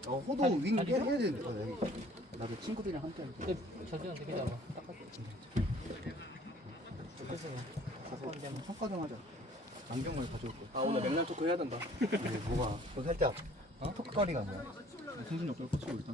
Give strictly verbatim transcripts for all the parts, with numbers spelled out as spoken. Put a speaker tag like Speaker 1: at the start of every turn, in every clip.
Speaker 1: 어, 호도
Speaker 2: 잘-
Speaker 1: 윙
Speaker 2: 잘
Speaker 1: 해야
Speaker 2: 익혀?
Speaker 1: 해야 되는데. 어, 여기. 나도 친구들이랑 함께 하니까.
Speaker 2: 근데 저기랑 되게 잡아. 닦아줘. 그래서 가서 이제 뭐
Speaker 1: 성과정 하자. 안경을 가져올게.
Speaker 3: 아 오늘 맥날 토크 해야 된다.
Speaker 1: 이게 뭐가? 너 살짝 어? 톡거리가 뭐야?
Speaker 3: 정신이 없어 꽂히고 일단.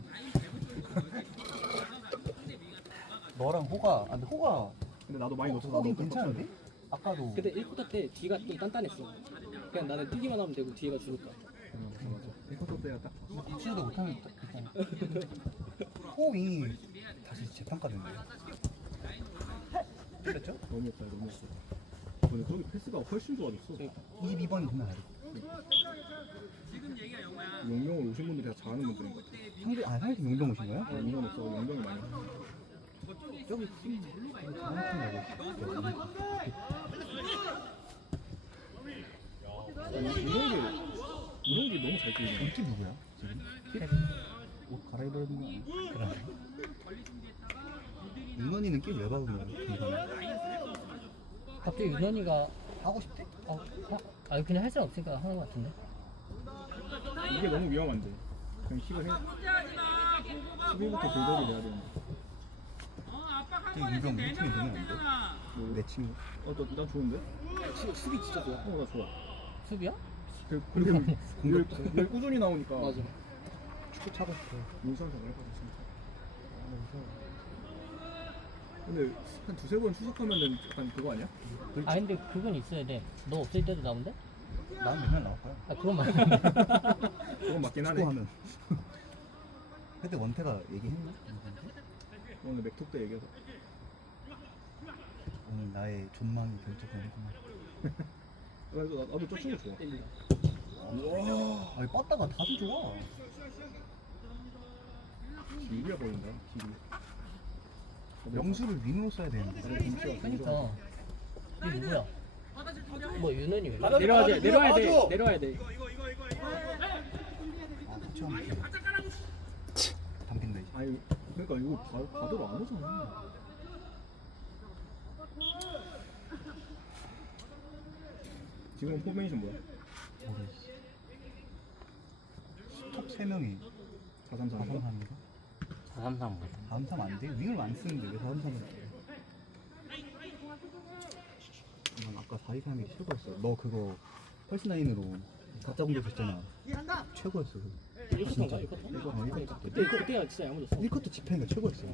Speaker 1: 너랑 호가. 아 근데 호가.
Speaker 3: 근데 나도 많이 놓쳐서
Speaker 1: 호긴
Speaker 3: 나도
Speaker 1: 괜찮은데? 아까도.
Speaker 4: 근데 일 쿼터 때 뒤가 좀 단단했어. 그냥 나는 뛰기만 하면 되고 뒤가 주니까.
Speaker 3: 응, 맞아 맞아. 일컷 때가 딱.
Speaker 1: 입시도 못하면 일단. 호 윙이 다시 재평가된대. 틀렸죠?
Speaker 3: 너무 없다 너무 없어. 근데 저기 패스가 훨씬 좋아졌어.
Speaker 1: 이십이 번이 되나 알고.
Speaker 3: 용병을 오신 분들이 다 잘하는 분들인 것 같아.
Speaker 1: 상대 아 상대 용병 오신 거야?
Speaker 3: 용병 없어 용병이 많이.
Speaker 1: 저기 팀 되게 잘하는 팀 말고.
Speaker 3: 이런 게 이런 게 너무 잘 뛰네.
Speaker 1: 이팀 누구야? 지금? 옷 갈아입어야 되는 거 아니야? 그러네. 윤원이는 게임 왜 받은 거야?
Speaker 2: 갑자기 윤현이가
Speaker 1: 하고 싶대?
Speaker 2: 어, 어? 아 그냥 할 사람 없으니까 하는 것 같은데.
Speaker 3: 이게 너무 위험한데. 그냥 킥을 해. 수비부터 빌드업이 돼야 되는데.
Speaker 1: 그 유병 우리 팀에 되면 안 돼?
Speaker 3: 뭐,
Speaker 1: 내 친구.
Speaker 3: 어, 나, 난 좋은데?
Speaker 4: 수, 수비 진짜 좋아.
Speaker 3: 어, 나 좋아.
Speaker 2: 수비야?
Speaker 3: 그, 그리고 늘, 늘 꾸준히 나오니까.
Speaker 4: 맞아.
Speaker 1: 축구 차고 싶어.
Speaker 3: 용산 잘 해가지고 진짜. 근데 한 두세 번 추석하면은 약간 그거 아니야?
Speaker 2: 아 근데 그건 있어야 돼. 너 없을 때도 나온대?
Speaker 1: 난 맨날 나올 거야.
Speaker 2: 아 그건 맞아.
Speaker 3: 그건 맞긴 하네.
Speaker 1: 축구하면. 그때 원태가 얘기했나?
Speaker 3: 오늘 맥톡 때 얘기해서.
Speaker 1: 오늘 나의 존망이 결정되는구나.
Speaker 3: 그래서 나, 나도 저 친구 좋아.
Speaker 1: 와, 아니 뻗다가 다시 좋아.
Speaker 3: 기리야 보인다. 기리.
Speaker 1: 명수를 윙으로 써야 되는데.
Speaker 2: 그러니까 이게 누구야? 뭐 윤현이 왜?
Speaker 4: 내려와야 돼. 내려와야 돼. 내려와야 돼.
Speaker 1: 아, 그쵸. 담긴다 이제.
Speaker 3: 아니 그러니까 이거 바, 바도로 안 오잖아. 지금 포메이션 뭐야?
Speaker 1: 모르겠어. 톱 세 명이
Speaker 3: 사삼삼인가?
Speaker 1: 사삼삼인가?
Speaker 2: 사삼삼 뭐?
Speaker 1: 사삼삼 안 돼? 윙을 안 쓰는데 왜 사삼삼을 써? 난 아까 사이삼이 최고였어. 너 그거 펄스나인으로 가짜 공격 했잖아. 최고였어. 그거.
Speaker 4: 일 쿼터인가? 일 쿼터?
Speaker 1: 어, 일 쿼터.
Speaker 4: 그때 그때가 진짜 야무졌어.
Speaker 1: 일 쿼터 집행가 최고였어.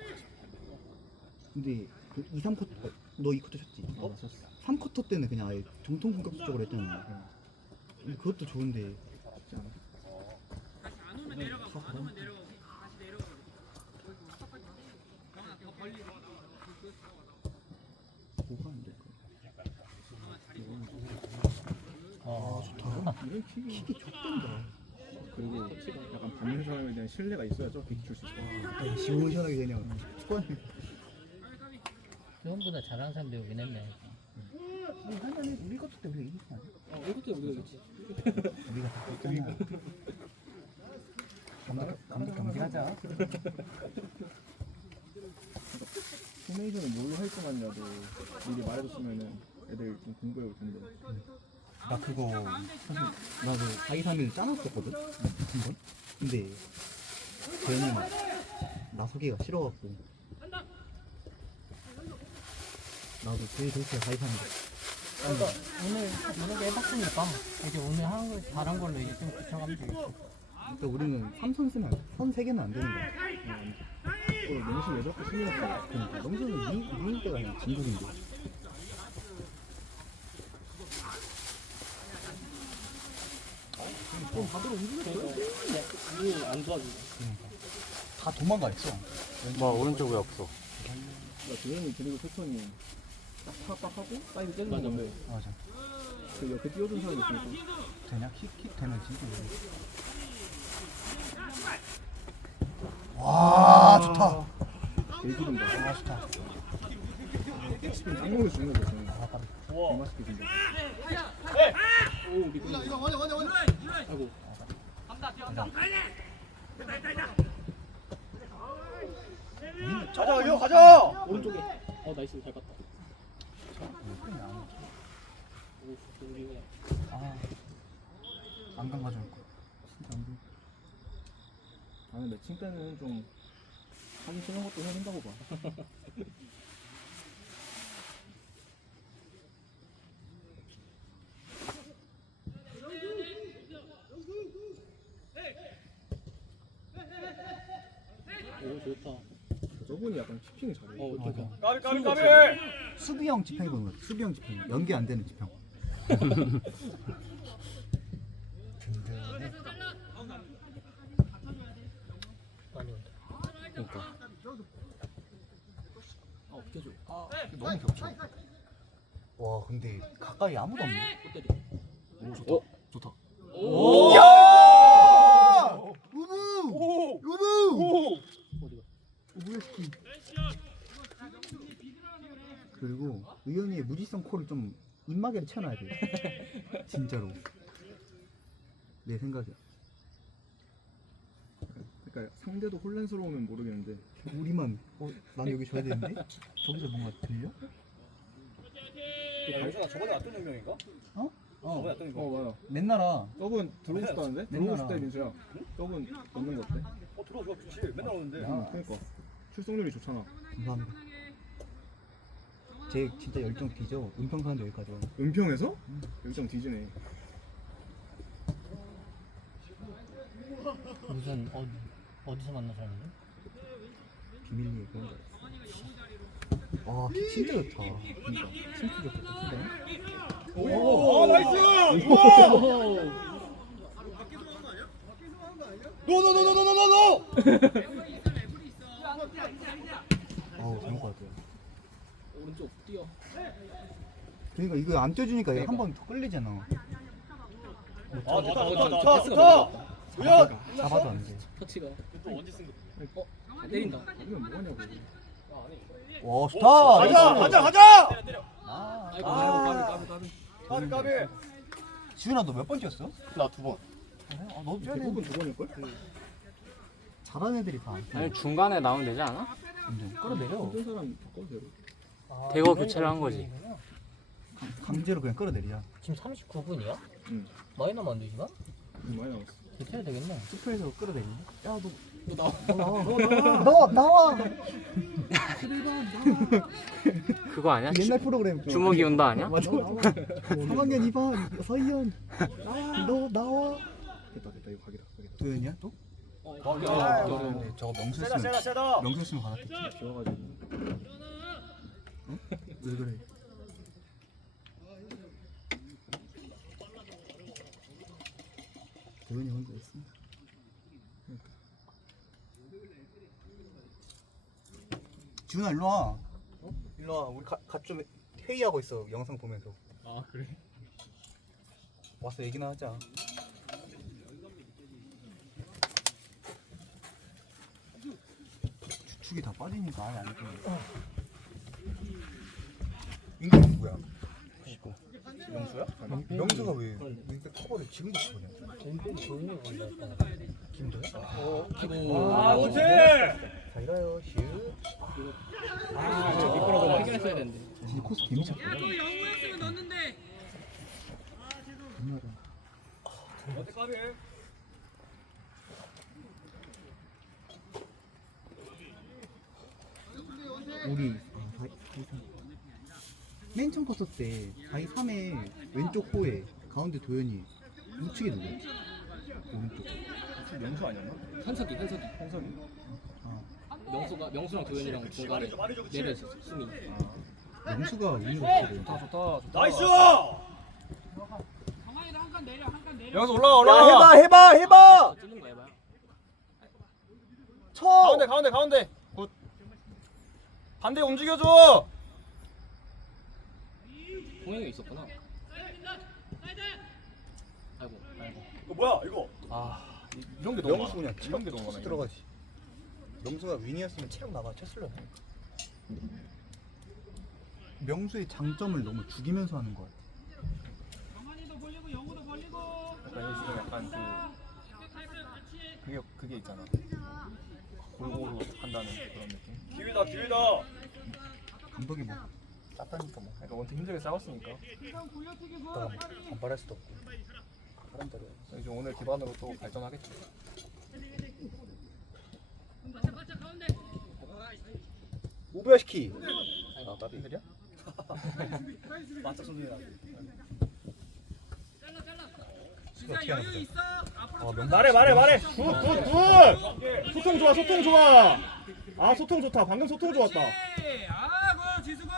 Speaker 1: 근데 그 이, 삼 쿼터 어, 너 이 쿼터 쳤지?
Speaker 3: 어? 쳤어.
Speaker 1: 삼 쿼터 때는 그냥 아예 정통 공격적으로 했잖아. 근데 그것도 좋은데
Speaker 3: 쉽지 않아.
Speaker 1: 다 그런 뭐가 안 될까?
Speaker 2: 아
Speaker 1: 좋다.
Speaker 3: 이런 킥이
Speaker 1: 킥이 족된다.
Speaker 3: 그리고 약간 받는 사람에 대한 신뢰가 있어야 저 킥 줄 수 있어.
Speaker 1: 시원시원하게 그냥 축구하는.
Speaker 2: 수원보다 잘하는 사람도 여긴 했네.
Speaker 1: 하면은 우리 것도 때 우리가 이기지 않아?
Speaker 4: 어, 일 쿼터에 우리가 이겼지.
Speaker 1: 우리가 다 했잖아. 감독, 감독 경기하자.
Speaker 3: 포메이션을 뭘로 할 거냐도 미리 말해줬으면은 애들 좀 공부해올 텐데.
Speaker 1: 나 그거 사실 나도 사, 이, 삼 일 짜놨었거든? 한번? 근데 걔는 나서기가 싫어갖고 나도 제일 좋게 사, 이, 삼 일
Speaker 2: 그러니까 오늘 만약에 해봤으니까 이제 오늘 한 걸 잘한 걸로 이제 좀 붙여가면 되겠지.
Speaker 1: 그러니까 우리는 삼 선 쓰면 선 세 개는 안 되는 거야.
Speaker 3: 어, 명수 왜 자꾸 승리 났어?
Speaker 1: 그러니까 명수는 위, 위일 때가 그냥 진국인데.
Speaker 4: 좀 받으러 움직였어. 그냥 안 도와준다.
Speaker 1: 그러니까 다 도망가 있어.
Speaker 2: 뭐 오른쪽 왜 없어?
Speaker 3: 나 조용히 드리고 패턴이 딱 파악하고 사이드 떼는 건데
Speaker 1: 맞아.
Speaker 3: 그 옆에 뛰어든 사람이 있으니까
Speaker 1: 되냐? 킥, 킥 되면 진짜. 와, 좋다.
Speaker 3: 개기름다.
Speaker 1: 아, 좋다.
Speaker 3: 스핀 쌍용을 주는 거지.
Speaker 1: 아, 빠르.
Speaker 3: 개맛있게 준다.
Speaker 4: 오, 미끄러. 아이고.
Speaker 1: 가자, 얼려 가자.
Speaker 4: 오른쪽에. 어, 나이스. 잘 갔다. 오, 우리
Speaker 1: 아, 안강 가져올 거. 진짜 안 돼.
Speaker 3: 나는 매칭 때는 좀 하기 싫은 것도 해야 된다고 봐.
Speaker 4: 오 좋다.
Speaker 3: 저분이 약간 치핑을 잘해.
Speaker 4: 어
Speaker 1: 맞아.
Speaker 4: 좋다.
Speaker 5: 까비 까비 까비.
Speaker 1: 수비형 지평이 보는 거지. 수비형 지평. 연계 안 되는 지평.
Speaker 2: 많이 온다.
Speaker 1: 그러니까.
Speaker 4: 아 비켜줘.
Speaker 1: 너무 겹쳐. 와 근데 가까이 아무도 없네.
Speaker 4: 또 때려.
Speaker 1: 오 좋다.
Speaker 4: 어?
Speaker 1: 좋다.
Speaker 4: 오.
Speaker 1: 야! 우부! 우부!
Speaker 4: 어디가?
Speaker 1: 우부의 스킨. 그리고 의연이의 무지성 콜을 좀 입마개를 채워놔야 돼. 진짜로. 내 생각이야.
Speaker 3: 그러니까 상대도 혼란스러우면 모르겠는데
Speaker 1: 우리만 어? 난 여기 줘야 되는데? 저기서 뭔가 들려?
Speaker 5: 영준아 저번에 왔던 운명인가?
Speaker 1: 어?
Speaker 5: 저번에
Speaker 1: 어
Speaker 5: 왔던 거.
Speaker 3: 어 맞아.
Speaker 1: 맨날아.
Speaker 3: 저분 들어오고 싶다는데?
Speaker 1: 맨날
Speaker 3: 들어오고 싶다
Speaker 1: 와.
Speaker 3: 민수야. 저분 넣는 거 어때?
Speaker 5: 어 들어와 좋지. 맨날 오는데.
Speaker 1: 야.
Speaker 3: 응 그러니까 출석률이 좋잖아.
Speaker 1: 감사합니다. 제 진짜 열정 뒤져. 은평 사는데 여기까지 와.
Speaker 3: 은평에서? 열정 뒤지네.
Speaker 2: 무슨 어디 어디서 만난 사람이야?
Speaker 1: 비밀리에 그런 거 있어. 와, 키 진짜 좋다. 그러니까 심수 좋겠다. 근데
Speaker 5: 오, 아 나이스. 노노노노노노노.
Speaker 1: 어우 잘못 것 같아요.
Speaker 4: 오른쪽 뛰어.
Speaker 1: 그러니까 이거 안 떼주니까 한 번 더 끌리잖아.
Speaker 5: 아 좋다
Speaker 4: 어,
Speaker 5: 좋다
Speaker 4: 저
Speaker 5: 좋다
Speaker 4: 패스가
Speaker 5: 좋다. 우연.
Speaker 1: 잡아도 안 돼.
Speaker 4: 터치가.
Speaker 5: 또 언제 쓴 거?
Speaker 4: 어? 안 때린다.
Speaker 3: 이건 뭐하냐고.
Speaker 1: 와 좋다.
Speaker 5: 가자 가자 가자.
Speaker 1: 아,
Speaker 4: 아이고
Speaker 5: 아.
Speaker 4: 까비 까비 까비.
Speaker 5: 까비 까비.
Speaker 1: 지훈아 너 몇 번 뛰었어?
Speaker 5: 나 두 번.
Speaker 1: 아, 너도 뛰어야
Speaker 3: 대부분
Speaker 1: 돼.
Speaker 3: 두 번일걸?
Speaker 1: 잘하는 애들이 다 안 뛰어.
Speaker 6: 아니 중간에 나오면 되지 않아?
Speaker 1: 완전 끌어내려.
Speaker 3: 힘든 사람 바꿔도 되고.
Speaker 2: 아,
Speaker 6: 대거
Speaker 2: 이런
Speaker 6: 교체를 한 거지.
Speaker 2: 거구나.
Speaker 1: 강제로 그냥 끌어내리자.
Speaker 2: 지금 삼십구 분이야?
Speaker 3: 응.
Speaker 2: 많이 남았는데 시간?
Speaker 3: 많이 남았어.
Speaker 2: 교체해야 되겠네.
Speaker 1: 스프에서 끌어내리네. 야, 너,
Speaker 4: 또 나와.
Speaker 1: 너 나와. 너 나와.
Speaker 6: 그거 아니야? 주,
Speaker 1: 옛날 프로그램.
Speaker 6: 주먹이 온다 아니야?
Speaker 1: 맞아. 삼 학년 이 반 서희연. 너 나와.
Speaker 3: 됐다 됐다 이거 각이다 각이다.
Speaker 1: 도현이야 또?
Speaker 4: 어,
Speaker 5: 아,
Speaker 4: 어려워.
Speaker 5: 아,
Speaker 4: 어려워.
Speaker 1: 근데 저거 명수
Speaker 5: 세다 세다
Speaker 1: 했으면
Speaker 5: 세다.
Speaker 1: 명수 했으면 받았겠지.
Speaker 3: 지워가지고.
Speaker 1: 왜 그래? 도현이 혼자 있어. 지훈아 일로 와. 일로 와. 우리 갓좀 회의하고 있어. 영상 보면서.
Speaker 4: 아 그래?
Speaker 1: 와서 얘기나 하자. 주축이 다 빠지니까 아예 안 돼. 인간이 누구야? 구십구. 명수야? 명수가 왜 이렇게 커버를 지금도 치거냐?
Speaker 2: 왼쪽이 조용히 올렸다.
Speaker 1: 김도현?
Speaker 4: 어 아이고.
Speaker 5: 아 그렇지.
Speaker 1: 잘 가요. 슛.
Speaker 4: 아 진짜 미끄러워. 해결했어야 되는데.
Speaker 1: 진짜 코스 개미쳤다.
Speaker 7: 영우였으면 넣었는데.
Speaker 1: 정말.
Speaker 5: 어때 까비?
Speaker 1: 우리 아, 사이- 사이삼. 맨 처음 컸을 때 사이 삼에 왼쪽 호에 가운데 도현이 우측에 누구야? 오른쪽.
Speaker 3: 혹시 명수 아니었나?
Speaker 4: 현석이 현석이.
Speaker 3: 현석이.
Speaker 1: 아,
Speaker 4: 명수가 명수랑 도현이랑 중간에 내려 있었어. 수미.
Speaker 1: 명수가 운이 없어.
Speaker 3: 좋다 좋다 좋다.
Speaker 5: 나이스.
Speaker 7: 정한이도 한 칸 내려, 한 칸 내려.
Speaker 5: 여기서 올라가 올라가. 해봐 해봐.
Speaker 4: 찔는 거 해봐요.
Speaker 1: 쳐.
Speaker 5: 가운데 가운데 가운데. 굿. 반대 움직여줘.
Speaker 4: 동영이 있었구나. 아이고 아이고.
Speaker 5: 이거 뭐야 이거?
Speaker 3: 아 이런 게 너무
Speaker 1: 명수
Speaker 3: 많아.
Speaker 1: 그냥
Speaker 3: 이런 게 너무 많아.
Speaker 1: 쳐 들어가지. 명수가 윈이었으면 체력 나가 쳤을려. 명수의 장점을 너무 죽이면서 하는 거야.
Speaker 7: 정한이도 벌리고 영우도 벌리고.
Speaker 3: 약간 지금 약간 그 그게 그게 있잖아. 골고루 한다는 그런 느낌.
Speaker 5: 기회다 기회다.
Speaker 1: 감독이 뭐 짰다니까 뭐.
Speaker 3: 그러니까 원체 힘들게 싸웠으니까.
Speaker 7: 일단 굴려치기고.
Speaker 1: 이따가 뭐 반발할 수도 없고. 사람들이
Speaker 3: 이제 오늘 기반으로 또 발전하겠지.
Speaker 1: 뿌야시키. 아 까비.
Speaker 5: 맞다 소리야.
Speaker 7: 진짜 여유 있어. 앞으로
Speaker 1: 아 명.
Speaker 5: 말해 말해 말해. 굿굿. 소통 좋아 소통 좋아. 아 소통 좋다. 방금 소통 좋았다.
Speaker 7: 아, 그 지수군.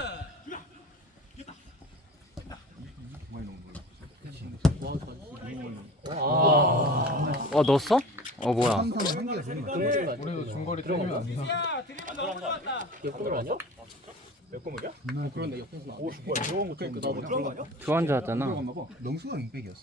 Speaker 6: 어 넣었어? 어 뭐야?
Speaker 1: 항상 한 개가 되는 거야.
Speaker 2: 우리도 중거리 들어가.
Speaker 7: 지수야, 드리블 너무 좋았다.
Speaker 2: 역공을 아니야?
Speaker 5: 몇 골이야?
Speaker 2: 그런데 역공수 나.
Speaker 5: 오 뭐야 들어간 거 그러니까 나도 들어간 거 아니야?
Speaker 6: 들어간 줄 알았잖아.
Speaker 1: 명수가 윙백이었어.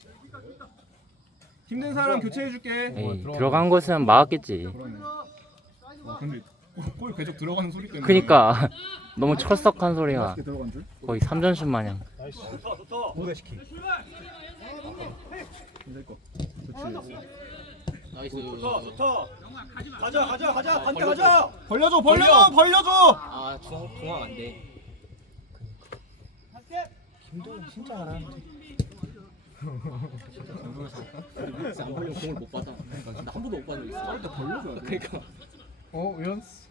Speaker 5: 힘든 사람 교체해 줄게.
Speaker 6: 에이 들어간 것은 막았겠지.
Speaker 5: 와 근데 골 계속 들어가는 소리 때문에.
Speaker 6: 그니까 너무 철석한 소리가
Speaker 5: 들어간 줄?
Speaker 6: 거의 삼전슛 마냥.
Speaker 1: 뿌야시키.
Speaker 5: 힘들 거.
Speaker 2: 나이스.
Speaker 5: 좋다.
Speaker 7: 영아 가지 마.
Speaker 5: 가자 가자 가자 반대
Speaker 2: 벌려줘.
Speaker 5: 가자. 벌려줘 벌려 벌려줘.
Speaker 2: 아 중앙 중앙 안 돼.
Speaker 1: 김도영 진짜 잘하는데.
Speaker 2: 진짜 안 벌리면 공을 못 받아. 나 한 번도 못 받은 적 있어. 일단 벌려줘야 돼. 그러니까.
Speaker 3: 어 위언스.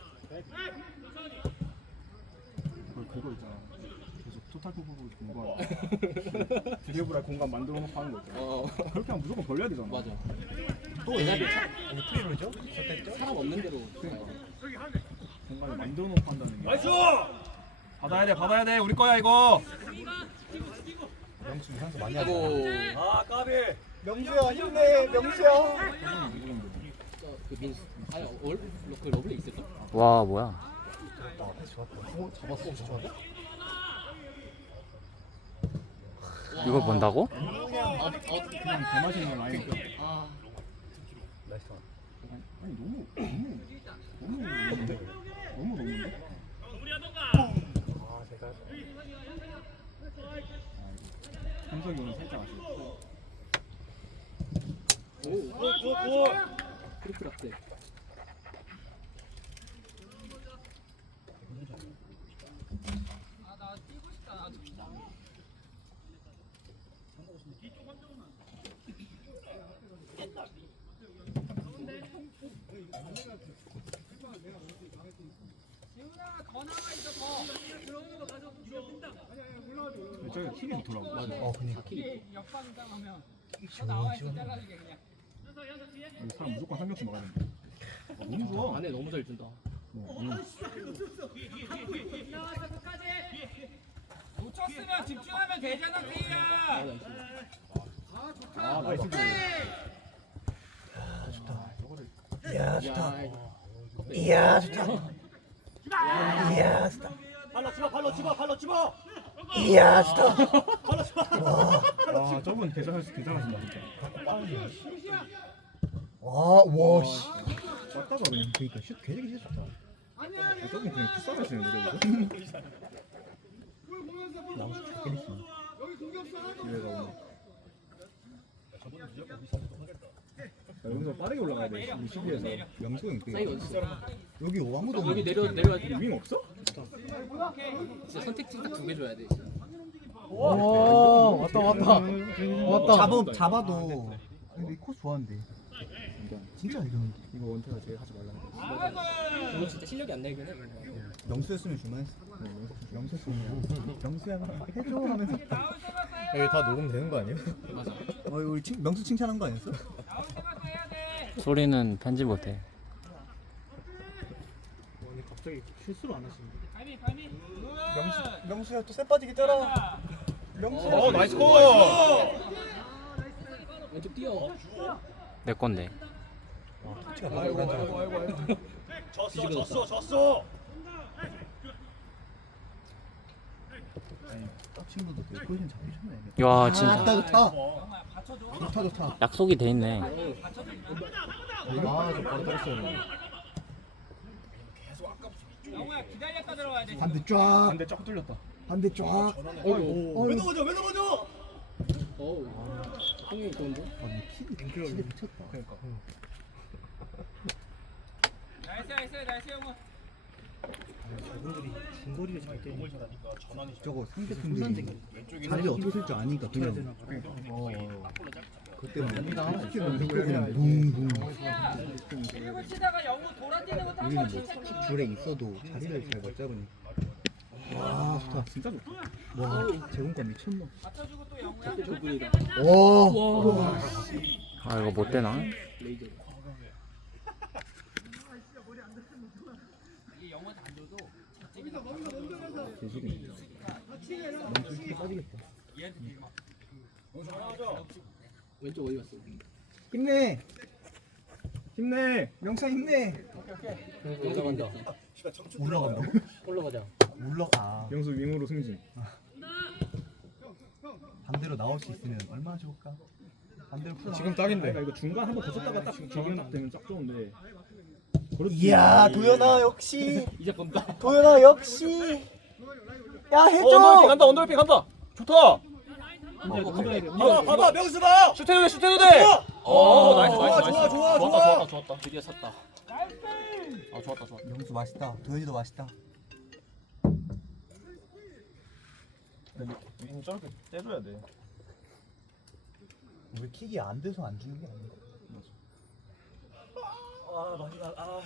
Speaker 3: 그거 있잖아. 계속 토탈 포브로 공부하는. 드리블할 공간 만들어 놓고 하는 거 있잖아.
Speaker 2: 어
Speaker 3: 그렇게 하면 무조건 벌려야 되잖아.
Speaker 2: 맞아.
Speaker 1: 또
Speaker 2: 내가
Speaker 1: 프리로죠?
Speaker 2: 사람 없는 대로.
Speaker 3: 공간을 만들어 놓고 한다는 게.
Speaker 5: 나이스. 받아야 돼 받아야 돼 우리 거야 이거.
Speaker 1: 명수 이상도 많이 하고.
Speaker 2: 아이고.
Speaker 5: 아 까비.
Speaker 1: 명수야 힘내 명수야.
Speaker 2: 그 민수. 아니 얼 그 러블리 있을까?
Speaker 6: 와 뭐야?
Speaker 1: 아 패스 좋았다. 어 잡았어 좋았다.
Speaker 6: 이걸 본다고?
Speaker 2: 아, 아,
Speaker 3: 그냥 개맛있는 라인.
Speaker 2: 아.
Speaker 1: 나이스.
Speaker 3: 아니 너무 너무 너무 너무 너무 너무인데?
Speaker 1: 아 제가.
Speaker 3: 현석이 오늘 살짝 아쉬워.
Speaker 2: 오. 트리플 앞세.
Speaker 7: 아, 나 뛰고 싶다. 아주. 지훈아, 더 나가 있어 더. 들어오는 거 가져. 뛴다.
Speaker 3: 저기 킥이 좋더라고.
Speaker 2: 맞아.
Speaker 1: 어 그니까.
Speaker 7: 이게 역방 당하면 더 나와 있어 잘라주게 그냥.
Speaker 3: 이 사람 무조건 한 명씩 막아야 된다. 아, 너무 좋아.
Speaker 2: 안에 너무 잘 준다.
Speaker 7: 놓쳤으면 집중하면 되잖아,
Speaker 2: 아,
Speaker 7: 태희야.
Speaker 2: 나이스.
Speaker 3: 아 나이스.
Speaker 1: 이야 좋다.
Speaker 2: 야,
Speaker 1: 이야 좋다. 이야 좋다.
Speaker 5: 발로 집어 발로 집어 발로 집어.
Speaker 1: 이야 좋다.
Speaker 5: 발로 집어.
Speaker 3: 아 저분 대단하시 대단하신다 진짜.
Speaker 1: 와와 씨.
Speaker 3: 왔다가 그냥
Speaker 1: 그니까 슛 굉장히 슛 좋다.
Speaker 3: 저분 그냥 풋살 하시는데 저분.
Speaker 1: 나무수 잡겠지.
Speaker 3: 이래가 오늘. 야, 여기서 빠르게 올라가야 돼. 이 시기에서.
Speaker 1: 명수 윙백.
Speaker 2: 사이 어딨어?
Speaker 1: 여기 아무도
Speaker 2: 여기
Speaker 1: 없는.
Speaker 2: 내려 내려야 돼.
Speaker 3: 윙 없어?
Speaker 2: 진짜 선택지 딱 두 개 줘야 돼.
Speaker 1: 오 왔다 왔다.
Speaker 3: 왔다.
Speaker 1: 잡아 잡아도. 근데 이 코스 좋아하는데. 진짜 이러는데.
Speaker 3: 이거 원태가 제일 하지 말라.
Speaker 2: 이거 진짜 실력이 안 되긴 해.
Speaker 1: 명수였으면 줄만했어. 명수였으면. 명수야 해줘 하면서.
Speaker 3: 이게 다 녹음되는 거 아니에요?
Speaker 2: 맞아.
Speaker 1: 어 우리 칭, 명수 칭찬한 거 아니었어?
Speaker 6: 소리는 편집 못해.
Speaker 3: 갑자기 실수를 안 하시는
Speaker 7: 발미 발미.
Speaker 1: 명수 명수야 또 쎄 빠지겠잖아. 명수.
Speaker 5: 어 나이스 골.
Speaker 2: 왼쪽 뛰어.
Speaker 6: 내 건데.
Speaker 1: 터치가 너무 불안정하다.
Speaker 5: 졌어 졌어 졌어.
Speaker 1: 딱 친구도 그 포지션 잡기 좋네.
Speaker 6: 야
Speaker 1: 아,
Speaker 6: 진짜
Speaker 1: 좋다 좋다.
Speaker 7: 영아 받쳐줘.
Speaker 1: 좋다 좋다.
Speaker 6: 약속이 돼 있네.
Speaker 7: 받쳐줘.
Speaker 1: 아저 바로 떨었어요.
Speaker 7: 영호야 기다렸다 들어와야 돼.
Speaker 1: 반대 쫙.
Speaker 3: 반대 쫙 뚫렸다.
Speaker 1: 반대 쫙.
Speaker 2: 어이구.
Speaker 5: 왜 넘어져 왜 넘어져.
Speaker 2: 어우. 형이 좋은데?
Speaker 1: 아니 킥이 킥이 미쳤다.
Speaker 3: 그러니까.
Speaker 7: 나이스 나이스 나이스 영호.
Speaker 1: 저분들이 중거리를 잘 때는 저거 상대팀들이 다리 어떻게 쓸 줄 아니까 그냥 어 그때 뭐 스킬을 믿고 그냥 붕붕.
Speaker 7: 붙이다가 영우 돌아뛰는 거
Speaker 1: 우리는
Speaker 7: 딴거
Speaker 1: 뭐
Speaker 7: 진짜
Speaker 1: 줄에 있어도 자리를 잘 못 잡으니. 와 좋다.
Speaker 5: 진짜 좋다.
Speaker 1: 와 제공감 미쳤노.
Speaker 7: 맞춰주고 또 영우야.
Speaker 4: 저 분이다.
Speaker 1: 와.
Speaker 6: 아 이거 못 되나?
Speaker 4: 레이저.
Speaker 7: 이게 영우한테 안 줘도
Speaker 1: 재질이. 너무 솔직히 빠지겠다.
Speaker 4: 왼쪽 어디 갔어?
Speaker 1: 힘내.
Speaker 5: 힘내.
Speaker 1: 명찬 힘내.
Speaker 4: 올라간다.
Speaker 1: 올라간다고?
Speaker 4: 올라가자.
Speaker 1: 올라가.
Speaker 5: 영수 윙으로 승진.
Speaker 1: 반대로 나올 수 있으면 얼마나 좋을까? 반대로 풀어.
Speaker 5: 지금 딱인데. 그러니까 이거 중간 한번 더 쳤다가 딱 기회가 딱 되면 딱 좋은데. 그렇지.
Speaker 1: 이야 도연아 역시.
Speaker 4: 이제 본다.
Speaker 1: 도연아 역시. 야
Speaker 3: 어,
Speaker 1: 해줘.
Speaker 3: 언더래핑 간다, 언더래핑 간다. 좋다.
Speaker 5: 봐봐 봐봐 명수 봐.
Speaker 3: 슈테도 돼, 슈테도 돼. 어, 나이스, 나이스,
Speaker 1: 좋아,
Speaker 3: 나이스.
Speaker 1: 좋아, 좋아,
Speaker 3: 좋았다,
Speaker 1: 좋아.
Speaker 3: 좋았다, 좋았다. 드디어 찼다. 아, 좋았다, 좋았다.
Speaker 1: 영수 맛있다. 도연이도 맛있다.
Speaker 3: 근데 윙 저렇게 떼줘야 돼.
Speaker 1: 우리 킥이 안 돼서 안 주는 게 아니야.
Speaker 5: 아 많이 나. 아.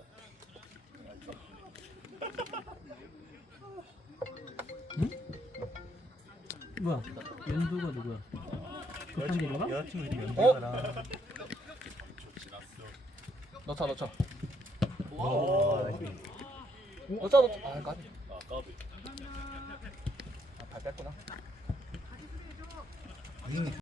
Speaker 2: 뭐야? 연두가 누구야? 조탄진인가?
Speaker 1: 여자친구 이름
Speaker 3: 어?
Speaker 1: 연주잖아.
Speaker 3: 넣자, 넣자.
Speaker 1: 와.
Speaker 3: 넣자, 넣자. 아, 까비. 아, 발 뺐구나.
Speaker 1: 본인이